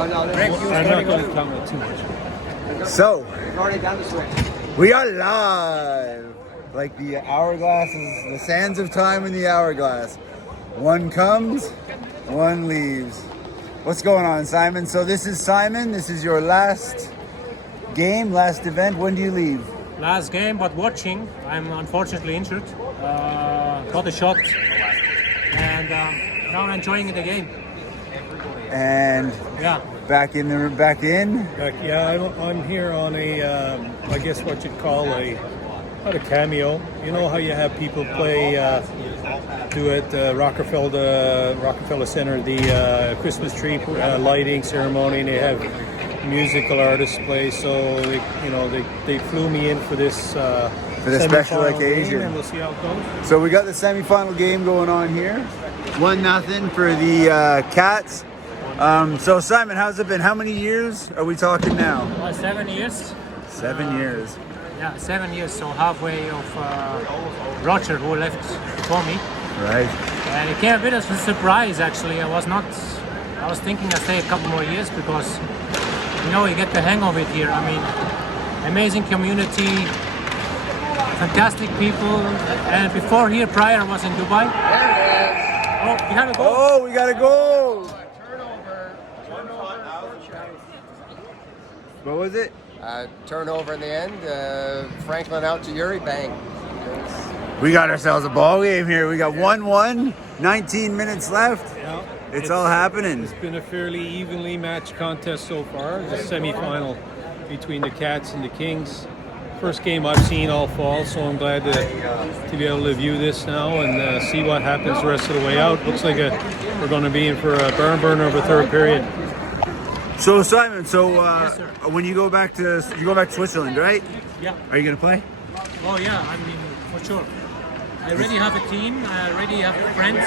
I'm not going to comment too much. So, we are live. Like the hourglasses, the sands of time in the hourglass. One comes, one leaves. What's going on, Simon? So this is Simon. This is your last game, last event. When do you leave? Last game, but watching. I'm unfortunately injured. Got a shot, and now I'm enjoying the game. And yeah, back in. Yeah, I'm here on a, I guess what you'd call not a cameo. You know how you have people play, do at Rockefeller Center, the Christmas tree lighting ceremony, and they have musical artists play. So they flew me in for this for the special occasion, and we'll see how it goes. So we got the semifinal game going on here. 1-0 for the Cats. So Simon, how's it been? How many years are we talking now? 7 years. 7 years. Yeah, 7 years. So halfway of Roger, who left before me. Right. And it came a bit of a surprise, actually. I was thinking I'd stay a couple more years because, you get the hang of it here. I mean, amazing community, fantastic people. And before here, prior, I was in Dubai. Oh, we got to go. Oh, we got to go. What was it? Turnover in the end. Franklin out to Yuri, bang. We got ourselves a ball game here. We got 1-1, 19 minutes left. Yeah, it's all happening. It's been a fairly evenly matched contest so far. The semi-final between the Cats and the Kings. First game I've seen all fall, so I'm glad to be able to view this now and see what happens the rest of the way out. Looks like we're going to be in for a barn burner of a third period. So Simon, Yes, sir. when you go back to Switzerland, right? Yeah. Are you gonna play? Oh yeah, I mean, for sure. I already have a team. I already have friends.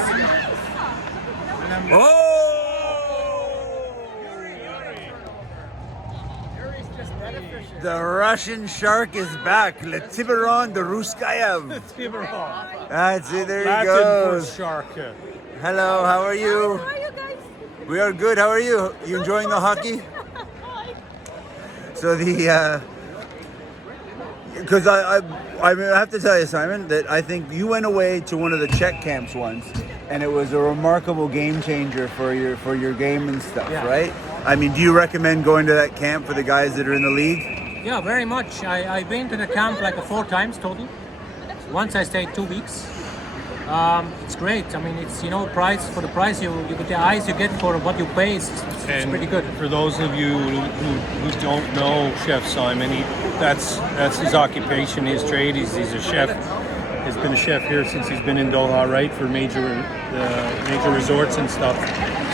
And I'm The Russian shark is back. Le Tiburon de Ruskayev. That's it. There he goes. Shark. Hello. How are you? How are you guys? We are good. How are you? You enjoying the hockey? Hi. So because I have to tell you, Simon, that I think you went away to one of the Czech camps once, and it was a remarkable game changer for your game and stuff, Yeah. right? I mean, do you recommend going to that camp for the guys that are in the league? Yeah, very much. I've been to the camp like 4 times total. Once I stayed 2 weeks. It's great. I mean, it's price for the price you get, the eyes you get for what you pay. It's pretty good. For those of you who don't know Chef Simon, that's his occupation, his trade. He's a chef. He's been a chef here since he's been in Doha, right, for major resorts and stuff.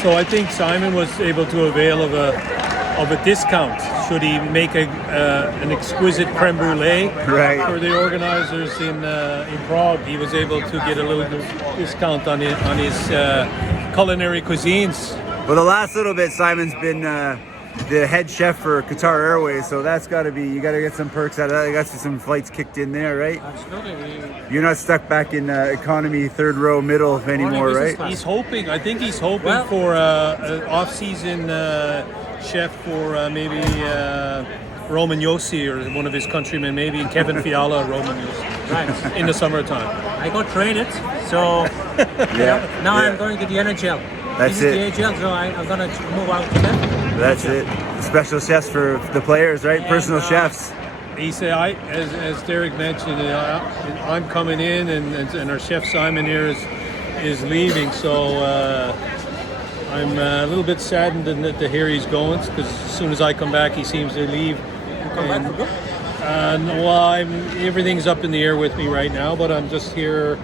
So I think Simon was able to avail of a discount should he make an exquisite creme brulee. Right. For the organizers in Prague, he was able to get a little discount on his culinary cuisines. Well, the last little bit, Simon's been the head chef for Qatar Airways, so that's got to be, you got to get some perks out of that. You got some flights kicked in there, right? Absolutely. You're not stuck back in economy, third row, middle anymore, right? I think he's hoping for an off-season chef for maybe Roman Yossi or one of his countrymen, maybe Kevin Fiala, Roman Yossi, Right. in the summertime. I got traded, so now I'm going to the NHL. That's this it. is the AHL, so I'm going to move out to them. That's it. Special chefs for the players, right? And, Personal chefs. He said, as Derek mentioned, I'm coming in, and our chef Simon here is leaving. So I'm a little bit saddened to hear he's going, because as soon as I come back, he seems to leave. Everything's up in the air with me right now, but I'm just here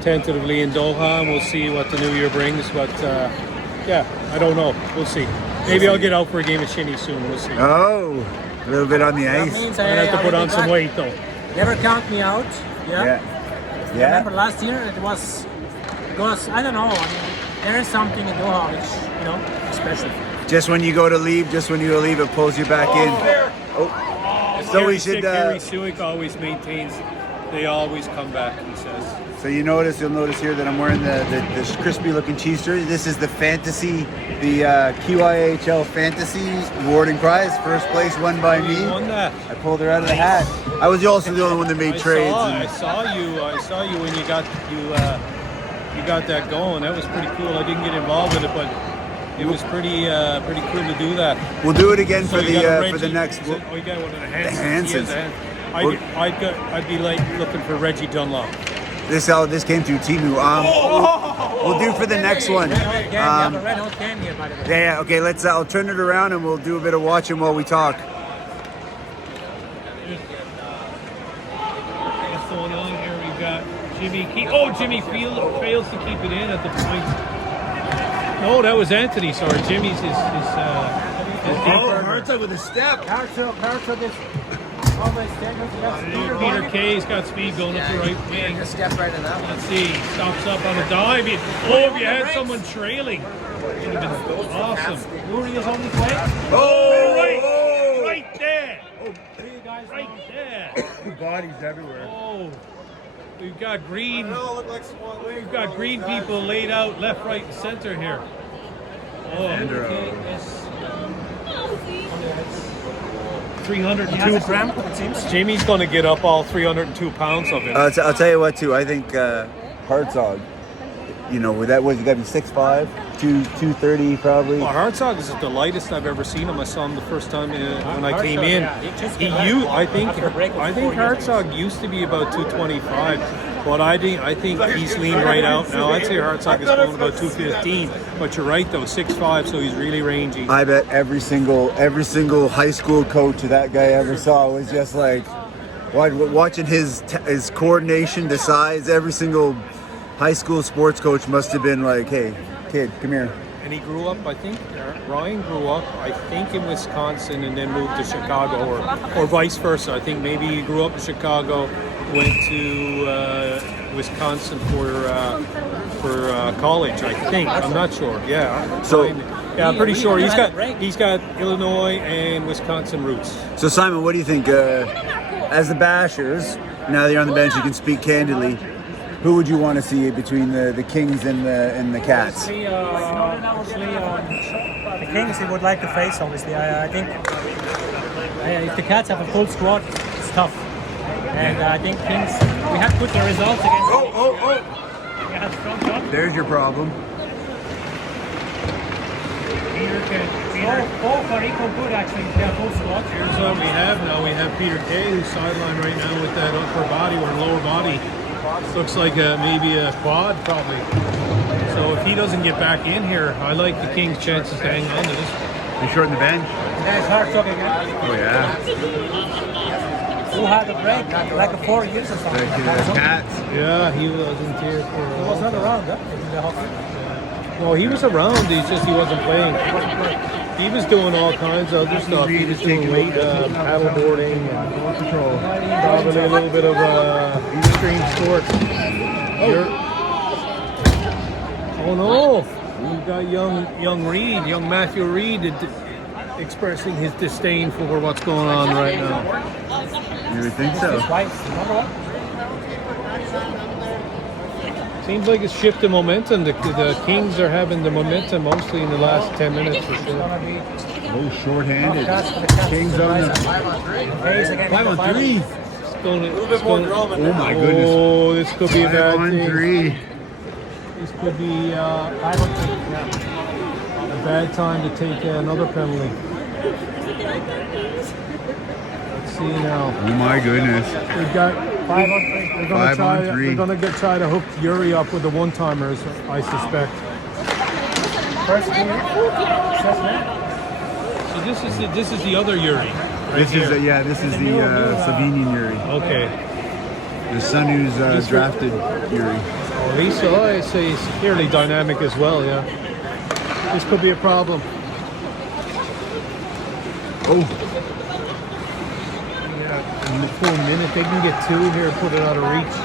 tentatively in Doha, and we'll see what the new year brings. But I don't know. We'll see. Maybe I'll get out for a game of shinny soon. We'll see. Oh, a little bit on the That ice. means I'm gonna have to put on some weight though. Never count me out. Yeah. Remember last year it was because I don't know. I mean, there is something in Doha which is special. Just when you go to leave, it pulls you back in. Oh. So we should. Gary Suick always maintains they always come back. He says. So you'll notice here that I'm wearing the crispy looking cheese jersey. This is the fantasy, the QIHL fantasy awarding prize. First place won by me. You won that. I pulled her out of the hat. I was also the only one that made trades. I saw you when you got that going. That was pretty cool. I didn't get involved with it, but it was pretty cool to do that. We'll do it again So for you got a the Reggie- next. so we got one of the Hansons. I'd be like looking for Reggie Dunlop. This came through Timu. We'll do for the next one. Red hot can here, by the way. Yeah. Okay. Let's. I'll turn it around and we'll do a bit of watching while we talk. What's going on here? We've got Jimmy. Jimmy fails to keep it in at the point. No, that was Anthony. Sorry, Jimmy's his Hartog with a step. Hartog is always Peter Kay's got speed going up the right wing. A step right in that one. Let's see. Stops up on a dive. If you had someone trailing, it would have been awesome. Yuri is on his way. Right there. Three guys Right there. Bodies everywhere. Oh, we've got green. We've got green people laid out left, right, and center here. Oh, Okay, yes. 302 gram, it seems. Jamie's going to get up all 302 pounds of it. I'll tell you what too. I think Hartzog. You know, with that was you got to be 6'5", 230 probably. Well, Hartzog is the lightest I've ever seen him. I saw him the first time when I came in. yeah, he just He came back I think after a break of I 4 think years ago. Hartzog used to be about 225, but I think he's leaned right out now. I'd say Hartzog is going about 215, but you're right though, 6'5", so he's really rangy. I bet every single high school coach that guy ever saw was just like watching his coordination, the size. Every single high school sports coach must have been like, "Hey, kid, come here." And he grew up, I think, Ryan grew up, I think, in Wisconsin and then moved to Chicago, or vice versa. I think maybe he grew up in Chicago, went to Wisconsin for college, I think. I'm not sure. Yeah. So- I'm pretty sure he's got Illinois and Wisconsin roots. So Simon, what do you think? As the Bashers, now that you're on the bench, you can speak candidly. Who would you want to see between the Kings and the Cats? The Kings he would like to face, obviously. I think if the Cats have a full squad, it's tough. And I think Kings, we have put the results against. We have strong shot. There's your problem. Both are equal good, actually. They have full squad. Here's what we have now. We have Peter Kay, who's sidelined right now with that upper body or lower body. Looks like maybe a quad, probably. So if he doesn't get back in here, I like the Kings' chances to hang on to this. You shorten the bench? There's Hartog again. Oh yeah. Who had a break, like 4 years or something. Cats. Yeah, he wasn't here for. He was not around, huh? In the hockey. No, he was around. He wasn't playing. He was doing all kinds of other stuff. He was doing weight, paddleboarding, and probably a little bit of extreme sports. Oh no! We've got young Matthew Reed, expressing his disdain for what's going on right now. You would think so. Twice, remember what? Seems like it's shifted momentum. The Kings are having the momentum mostly in the last 10 minutes for sure. Oh, short-handed. Kings on the 5-on-3. A little bit more drama. Oh my goodness. Oh, this could be a bad thing. 5-on-3. This could be a bad time to take another penalty. Let's see now. Oh my goodness. We've got 5-on-3. They're gonna try to hook Yuri up with the one-timers, I suspect. First game. So this is the other Yuri. Right This here. is the Savinian Yuri, Okay. the son who's drafted Yuri. Oh, Lisa, I say he's fairly dynamic as well. Yeah. This could be a problem. Oh, In the full minute, they can get two here and put it out of reach.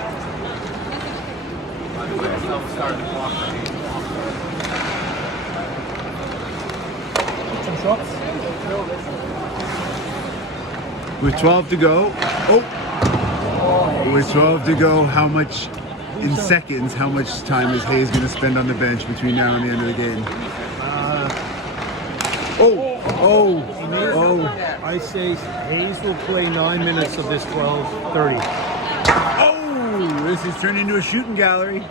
Some shots. with 12 to go. Oh, with 12 to go, how much in seconds, how much time is Hayes going to spend on the bench between now and the end of the game? I say Hayes will play 9 minutes of this 12:30. Oh, this has turned into a shooting gallery.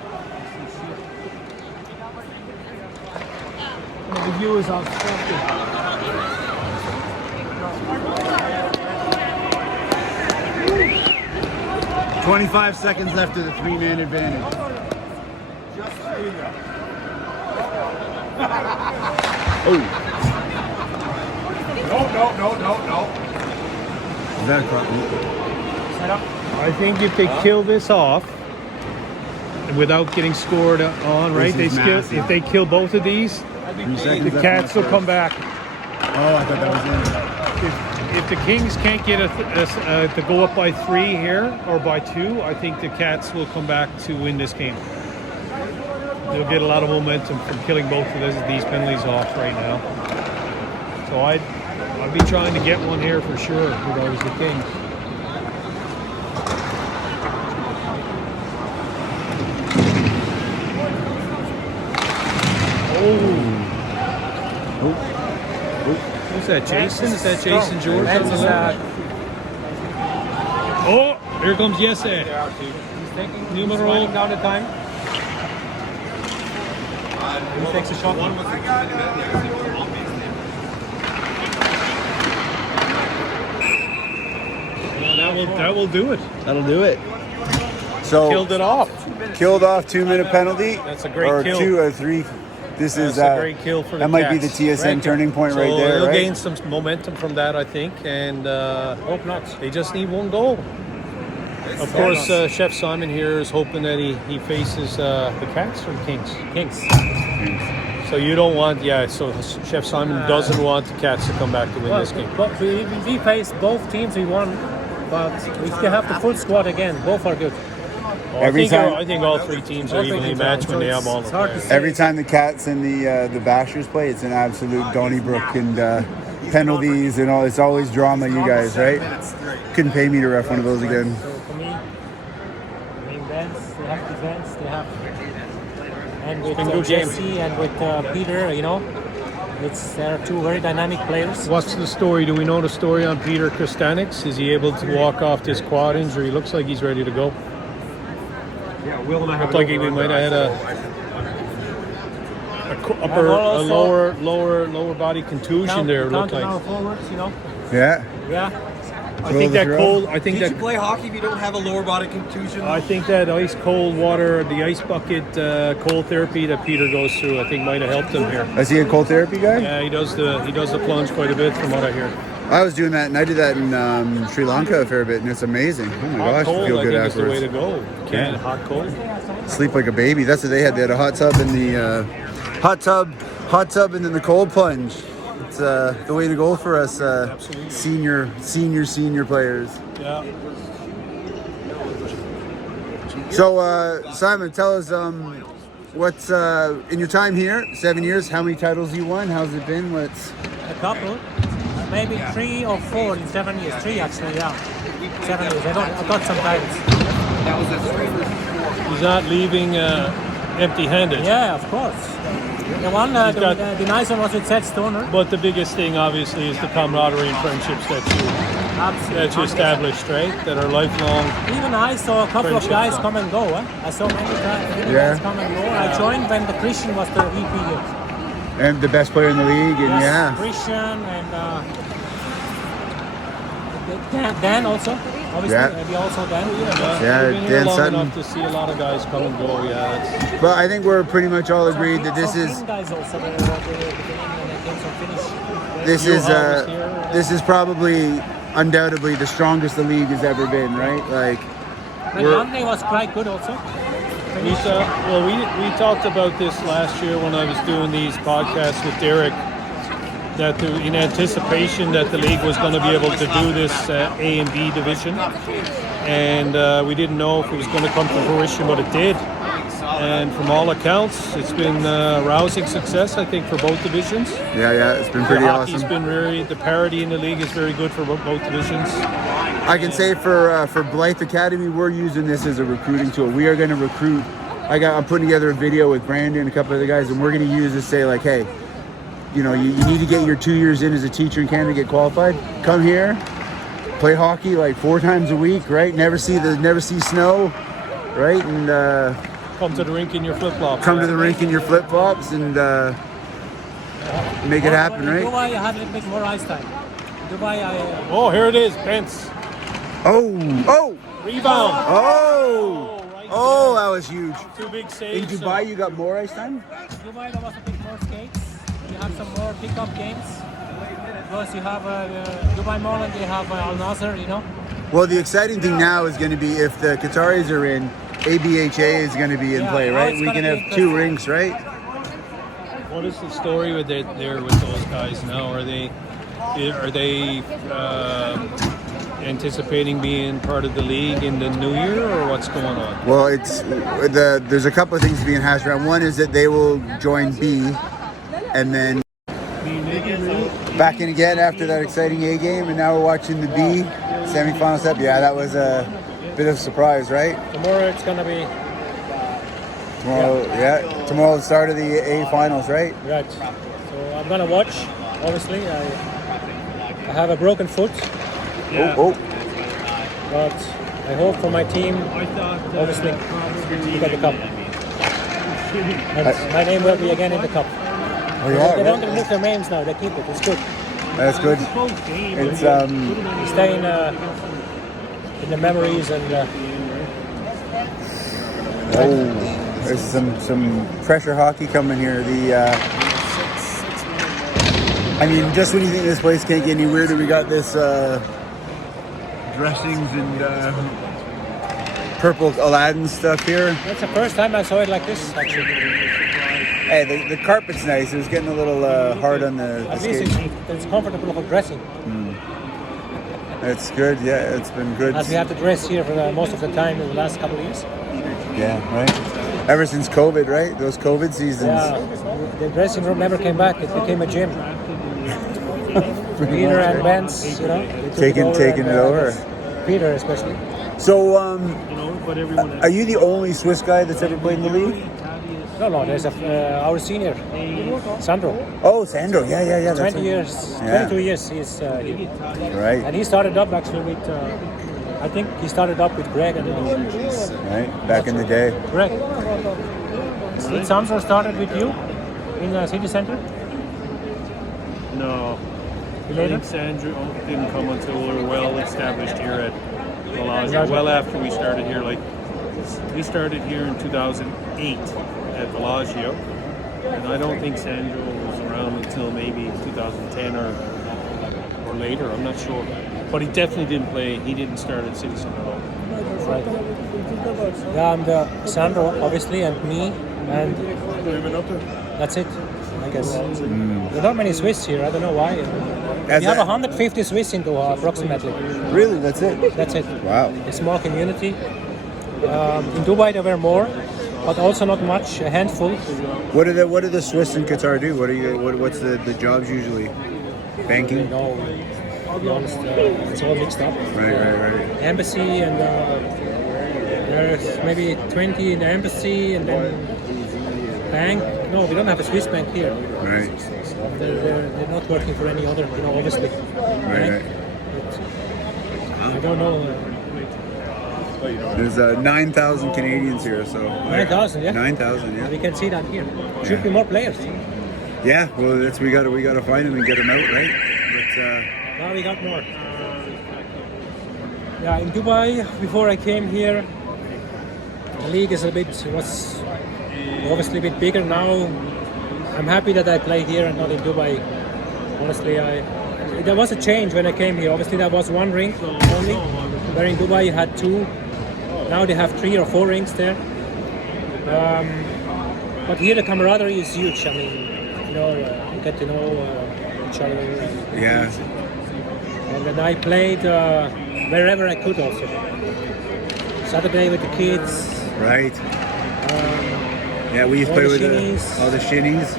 The view is obstructed. 25 seconds left of the 3-man advantage. Oh. No. Is that a clock? I think if they kill this off without getting scored on, right? If they kill both of these, the Cats will come back. Oh, I thought that was in. If the Kings can't get to go up by 3 here or by 2, I think the Cats will come back to win this game. They'll get a lot of momentum from killing both of these penalties off right now. So I'd be trying to get one here for sure if I was the Kings. Who's that, Jason? Is that Jason George? Oh, here comes Jesse. He's taking Numero. running down the time. He takes a shot. That will do it. That'll do it. So Killed it off. Killed off 2-minute penalty. That's a great or kill. 2 or 3. This is a great kill for the that might be the Cats. TSN turning point So right there. they'll Right? gain some momentum from that, I think, and hope not. They just need one goal. Of course, Chef Simon here is hoping that he faces the Cats or the Kings. Kings. So you don't want, so Chef Simon doesn't want the Cats to come back to win this game. But if we face both teams, we won. But if they have the full squad again, both are good. I think all 3 teams are evenly matched when they have all It's of hard them. to say. Every time the Cats and the Bashers play, it's an absolute Donnybrook and penalties and all. It's always drama, you guys, right? Couldn't pay me to ref one of those again. So for me, defense, they have defense, they have. And with been a good game. Jesse and with Peter, there are 2 very dynamic players. What's the story? Do we know the story on Peter Kostanix? Is he able to walk off this quad injury? Looks like he's ready to go. Yeah, Will and I have Looked like he might have had a lower body contusion there. It looked Counting our like. forwards, Yeah. Yeah. I think that throw. cold. I think Did that. you play hockey if you don't have a lower body contusion? I think that ice cold water, the ice bucket cold therapy that Peter goes through, I think might have helped him here. Is he a cold therapy guy? Yeah, he does the plunge quite a bit from what I hear. I was doing that, and I did that in Sri Lanka a fair bit, and it's amazing. Oh my Hot gosh, cold, I feel I good think is the way afterwards. to go. Can hot cold. Sleep like a baby. That's what they had. They had a hot tub in the hot tub, and then the cold plunge. It's the way to go for us senior players. Yeah. So Simon, tell us what's in your time here, 7 years, how many titles you won? How's it been? What's A couple. Maybe 3 or 4 in 7 years. 3 actually, yeah. 7 years. I got some titles. That was a 3 He's not leaving empty-handed. Yeah, of course. The one, the nice one was with Seth Stoner. But the biggest thing, obviously, is the camaraderie and friendships that you established, right? That are lifelong. Even I saw a couple of Friendship. guys come and go. I saw many guys come and go. I joined when the Qeason was the EP here. and the best player in the league? And Yes, Qeason and Dan also. Obviously, Yeah. maybe also Dan. Yeah, We've been here Dan long Sutton. enough to see a lot of guys come and go. Yeah, it's, But I think we're pretty much all agreed that this Some is King guys also were when they came from finish. this is probably undoubtedly the strongest the league has ever been, right? Like But Monday was quite good also. we talked about this last year when I was doing these podcasts with Derek. That in anticipation that the league was going to be able to do this A and B division, and we didn't know if it was going to come to fruition, but it did. and from all accounts, it's been rousing success. I think for both divisions. Yeah, it's been pretty Hockey's awesome. been the parity in the league is very good for both divisions. I can say for Blythe Academy, we're using this as a recruiting tool. We are going to recruit. I'm putting together a video with Brandon and a couple of the guys, and we're going to use this to say like, hey, you need to get your 2 years in as a teacher in Canada to get qualified. Come here, play hockey like 4 times a week, right? Never see snow, right? And Come to the rink in your flip-flops. come to the rink in your flip-flops and make it happen, In right? Dubai, you have a little bit more ice time. In Dubai, Oh, here it is, Pence. Oh, Rebound. oh, that was huge. 2 big In saves. Dubai, you got more ice time? Dubai, there was a bit more skates. You have some more pickup games. Plus, you have Dubai Mall and you have Al Nasser, Well, the exciting thing now is going to be if the Qataris are in, ABHA is going to be in Yeah, play, now right? it's We gonna can be have 2 interesting. rinks, right? What is the story with there with those guys now? Are they anticipating being part of the league in the new year, or what's going on? Well, there's a couple of things being hashed around. One is that they will join B, and then back in again after that exciting A game, and now we're watching the B semifinal step. Yeah, that was a bit of a surprise, right? Tomorrow it's gonna be Tomorrow the start of the A finals, right? right. So I'm gonna watch. Obviously, I have a broken foot, Oh, but I hope for my team, obviously, to get the cup. And my name will be again in the cup. oh They yeah, don't remove their names now. They keep it. It's good. that's good. It's You stay in the memories and. There's some pressure hockey coming here. Just when you think this place can't get any weirder, we got this dressings and purple Aladdin stuff here. That's the first time I saw it like this, actually. Hey, the carpet's nice. It was getting a little hard on the At least skate. it's comfortable for dressing. It's good. Yeah, it's been good. As we have to dress here for most of the time in the last couple of years. Yeah, right. Ever since COVID, right? Those COVID seasons. Yeah, the dressing room never came back. It became a gym. Peter and Vance, they took Taking it over. Peter especially. So, are you the only Swiss guy that's ever played in the league? No, there's our senior, Sandro. Oh, Sandro. Yeah. That's 20 right. years, Yeah. 22 years he's here. Right. And he started up actually with, I think he started up with Greg. Right. Back in the day. Greg. Did Sandro started with you in the city center? No. I Later? think Sandro didn't come until we were well established here at Velazio. Well after we started here, we started here in 2008 at Velazio, and I don't think Sandro was around until maybe 2010 or later. I'm not sure, but he definitely didn't play. He didn't start at City Center at all. Right. Yeah, and Sandro obviously, and me, and that's it, I guess. There are not many Swiss here. I don't know why. As We have a- 150 Swiss in Doha approximately. Really? That's it? That's it. Wow. A small community. In Dubai there were more, but also not much. A handful. What do the Swiss in Qatar do? What's the jobs usually? Banking. No, to be honest, it's all mixed up. Right. Embassy and there's maybe 20 in the embassy and then bank. No, we don't have a Swiss bank here. Right. They're not working for any other, obviously. Right. I don't know. There's 9,000 Canadians here, so 9,000, yeah. 9,000, We yeah. can see that here. Should be more players. Yeah. Well, we gotta find them and get them out, right? But Now we got more. Yeah, in Dubai, before I came here, the league was obviously a bit bigger now. I'm happy that I play here and not in Dubai. Honestly, there was a change when I came here. Obviously, there was one rink only, where in Dubai you had 2. Now they have 3 or 4 rinks there. But here the camaraderie is huge. I mean, you get to know each other. yeah. And then I played wherever I could also. Saturday with the kids, Right. Yeah, we used to All play the with shinnies. all the shinnies.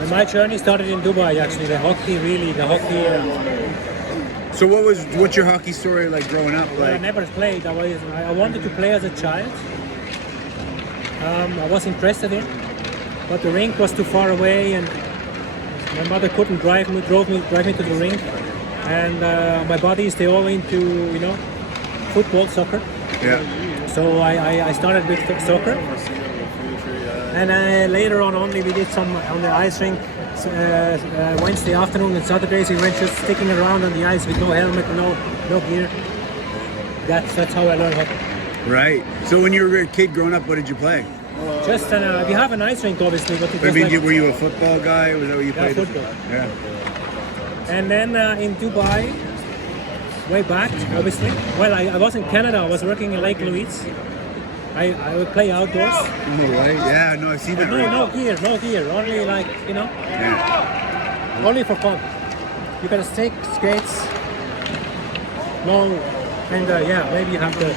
And my journey started in Dubai, actually. The hockey. So what's your hockey story like growing up? I Like, never played. I wanted to play as a child. I was interested in, but the rink was too far away, and my mother couldn't drive me to the rink. And my buddies, they all into football, soccer. yeah, So I started with soccer, and later on only we did some on the ice rink. Wednesday afternoon and Saturdays we went just sticking around on the ice with no helmet, no gear. That's how I learned hockey. right. So when you were a kid growing up, what did you play? Just we have an ice rink obviously, but it I was mean, like, were you a football guy? Was that what you played? football. Yeah. And then in Dubai, way back obviously. Well, I was in Canada. I was working in Lake Louise. I would play outdoors. Oh, right. Yeah. No, I've seen that. No gear, only like Yeah. only for fun. You got a stick, skates, and maybe you have the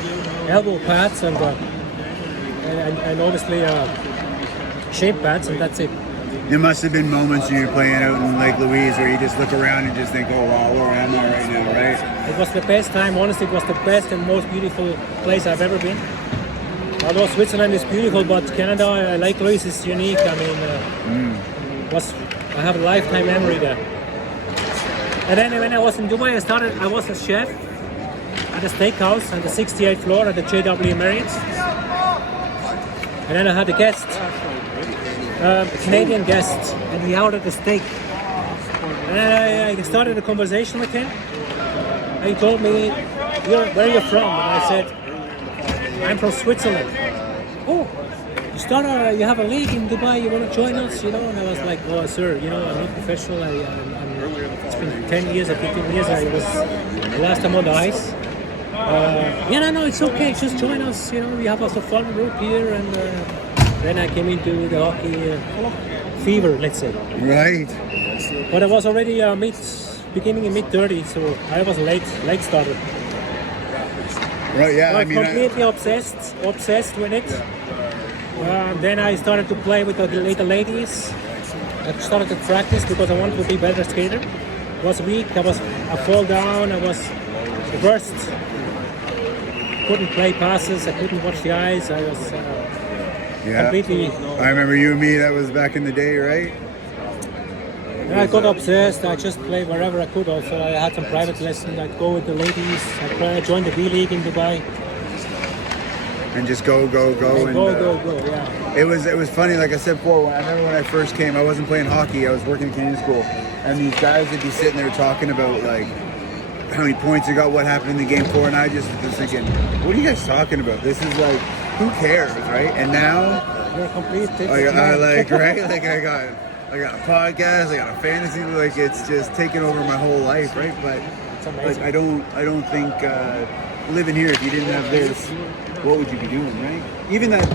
elbow pads and obviously shin pads, and that's it. There must have been moments when you were playing out in Lake Louise where you just look around and just think, oh wow, where am I right now, right? It was the best time. Honestly, it was the best and most beautiful place I've ever been. Although Switzerland is beautiful, but Canada, Lake Louise is unique. I mean, I have a lifetime memory there. And then when I was in Dubai, I was a chef at a steakhouse on the 68th floor at the JW Marriott. And then I had a guest, a Canadian guest, and he ordered a steak. And I started a conversation with him. And he told me, where are you from? And I said, I'm from Switzerland. Oh, you have a league in Dubai, you want to join us, And I was like, oh, sir, I'm not professional. It's been 10 years or 15 years. I was the last time on the ice. No, it's okay. Just join us. We have also fun group here, and then I came into the hockey fever, let's say. Right. But I was already beginning in mid-30s, so I was late starter. Right. Yeah. I I was mean, completely obsessed with it. Then I started to play with the ladies. I started to practice because I wanted to be a better skater. I was weak. I fall down. I was the worst. Couldn't play passes. I couldn't watch the ice. I was completely. I remember you and me. That was back in the day, right? I got obsessed. I just played wherever I could. Also, I had some private lessons. I'd go with the ladies. I joined the B League in Dubai. And just go. And, go. Yeah. It was funny. Like I said before, I remember when I first came, I wasn't playing hockey. I was working in Canadian school, and these guys would be sitting there talking about like how many points you got, what happened in the game 4, and I just was thinking, what are you guys talking about? This is like, who cares, right? And now, You're complete. I got a podcast, I got a fantasy, like it's just taken over my whole life, right? But It's amazing. like I don't think living here, if you didn't have this, what would you be doing, right? Even that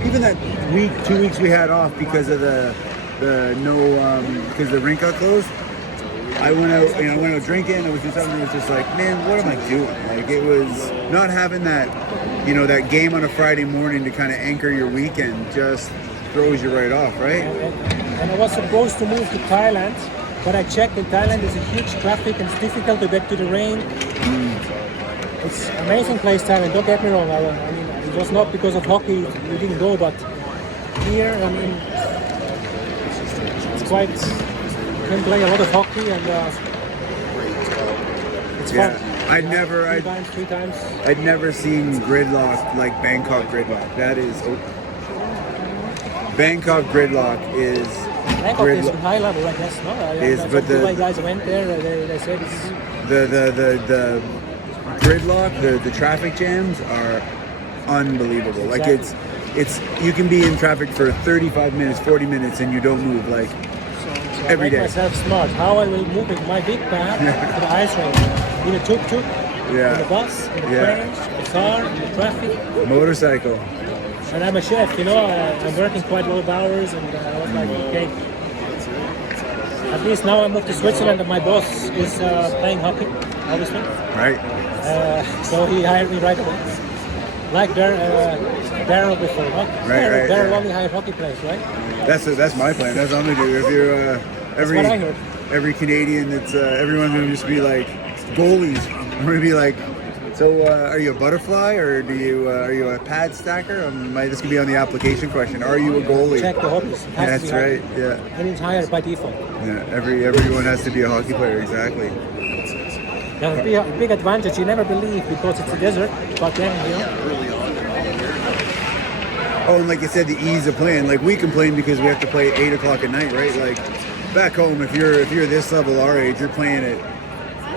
week, 2 weeks we had off because of because the rink got closed. I went out drinking. I was just something that was just like, man, what am I doing? Like it was not having that, that game on a Friday morning to kind of anchor your weekend just throws you right off, right? And I was supposed to move to Thailand, but I checked in Thailand there's a huge traffic and it's difficult to get to the rain. It's an amazing place, Thailand, don't get me wrong. I mean, it was not because of hockey we didn't go, but here, I mean, it's quite, you can play a lot of hockey and it's fun. Three times. I'd never seen gridlock like Bangkok gridlock. That is, Bangkok gridlock is. Bangkok is high level, I guess. No, but the guys went there. They said it's the gridlock, the traffic jams are unbelievable. Like it's you can be in traffic for 35 minutes, 40 minutes, and you don't move like every day. I make myself smart. How I will move with my big bag to the ice rink, in a tuk-tuk, in the bus, in the train, the car, in the traffic, motorcycle. And I'm a chef, I'm working quite a lot of hours, and I was like, okay. At least now I moved to Switzerland, and my boss is playing hockey, obviously. Right. So he hired me right away. like Daryl before, right? Right, Daryl yeah. only hired hockey players, right? That's my plan. That's what I'm gonna do. If you're what I heard. every Canadian, that's everyone's gonna just be like goalies. I'm gonna be like, so are you a butterfly or are you a pad stacker? This could be on the application question. Are you a goalie? Check the hobbies. It has to That's be right. hockey. Yeah. And it's hired by default. Yeah. Everyone has to be a hockey player. Exactly. That'll be a big advantage. You never believe because it's a desert, but then Oh, and like you said, the ease of playing. Like we complain because we have to play at 8 o'clock at night, right? Like back home, if you're this level our age, you're playing at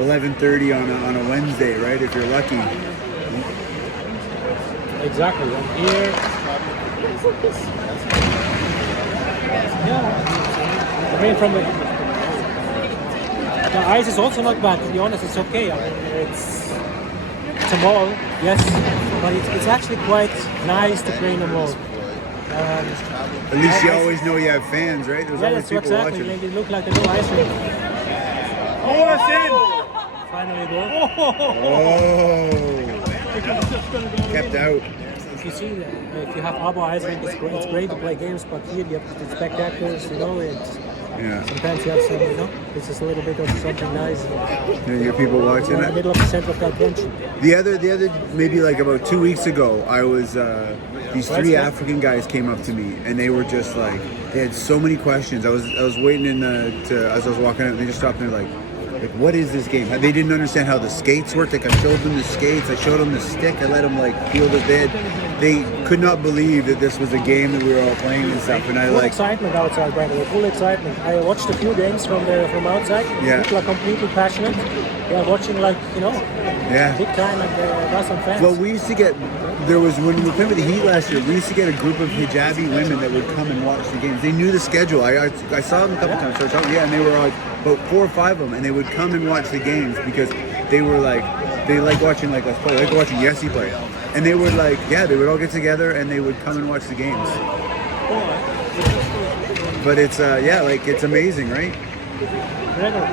11:30 on a Wednesday, right? If you're lucky. exactly. And here, yeah. I mean, from the ice is also not bad. To be honest, it's okay. I mean, it's a mall, yes, but it's actually quite nice to play in a mall. At least you always know you have fans, right? There's Yeah, always that's people exactly. watching. They look like a new ice rink. Oh, it's in! Finally, goal. Oh, kept out. If you see, if you have Abo ice rink, it's great to play games, but here you have the spectators. You know, Yeah. sometimes you have some. You know, this is a little bit of something nice. You have people watching You're in the it. middle of the center of the attention. The other, maybe like about 2 weeks ago, I was these three African guys came up to me and they were just like they had so many questions. I was waiting as I was walking out, and they just stopped and they're like, what is this game? They didn't understand how the skates worked. Like I showed them the skates, I showed them the stick, I let them like feel the bed. They could not believe that this was a game that we were all playing and stuff. And I Full like, excitement outside, by the way. Full excitement. I watched a few games from outside. Yeah. People are completely passionate. They are watching like yeah. big time, and there are some fans. Well, we used to get, when we were playing with the Heat last year, we used to get a group of hijabi women that would come and watch the games. They knew the schedule. I saw them a couple times. So I thought, and they were like about 4 or 5 of them, and they would come and watch the games because they were like, they like watching like us play, like watching Yessi play. And they would like, they would all get together and they would come and watch the games. But it's, like it's amazing, right? Gregor.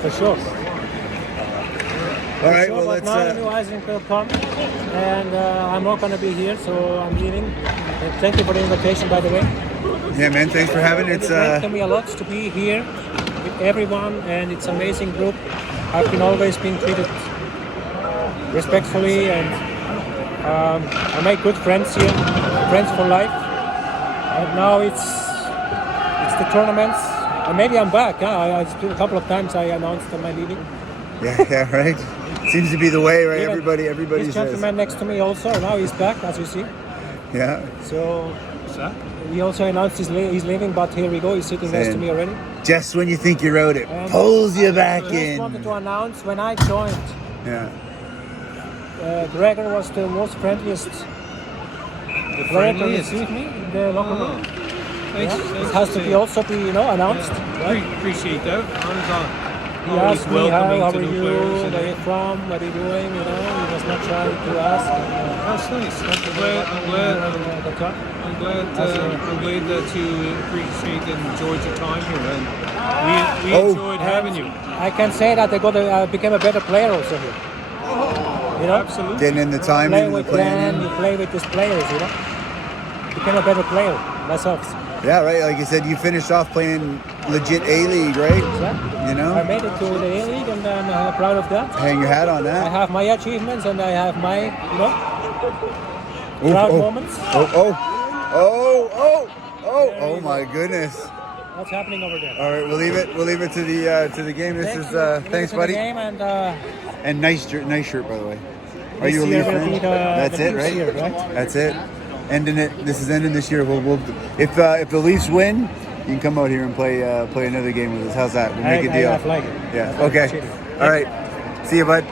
For sure. All right, Sure, well, but let's. now the new ice rink will come, and I'm not going to be here, so I'm leaving. And thank you for the invitation, by the way. Yeah, man, thanks for having it. It's great to me a lot to be here with everyone, and it's an amazing group. I've always been treated respectfully, and I make good friends here, friends for life. And now it's the tournaments, and maybe I'm back. A couple of times I announced my leaving. Yeah, right. Seems to be the way, right? Even Everybody this says. gentleman next to me also, now he's back, as you see. Yeah. So he also announced he's leaving, but here we go. He's sitting next to me already. Just when you think you're out, it And pulls you back I just wanted in. to announce when I joined, Yeah. Gregor was the most friendliest player to receive me in the locker room. Thanks. It has to be also be announced. Right? Appreciate that. He asked me how are to new you, players where and- are you from, what are you doing, he was not shy to ask. That's nice. I'm glad that you appreciate and enjoyed your time here, and we enjoyed having you. I can say that I became a better player also here. Absolutely. Getting in the time Play and the with Glenn, playing. you play with these players, Became a better player. That helps. Yeah, right. Like you said, you finished off playing legit A-League, right? Exactly. You know? I made it to the A-League, and I'm proud of that. Hang your hat on I that. have my achievements, and I have my, proud moments. Oh my goodness. What's happening over there? All right, we'll leave it to the game. This is thanks, to the buddy. game, and And nice shirt, by the way. Are This you a year Leaf will fan? be That's the it, Leafs right? year, right? That's it. Ending it. This is ending this year. We'll if the Leafs win, you can come out here and play another game with us. How's that? We'll make a deal. I like it. Yeah. I Okay. appreciate it. All right. See you, bud.